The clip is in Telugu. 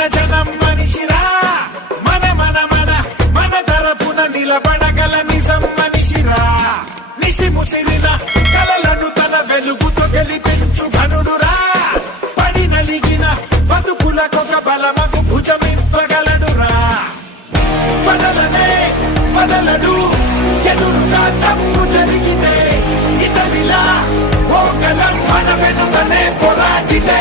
నమ్మిన జనం మనిషిరా మన మన మన మన తరపున నిలబడగల నిజం మనిషిరా నిసి ముసిరిన కలలను తన వెలుగుతో గెలిపించు ఘనుడురా పడి నలిగిన బతుకులకొక బలమగు భుజమింపగలడురా వదలడు ఎదురుగా తప్పు జరిగితే ఇతనిలా ఓ గలం మన వెనుకనే పోరాడితే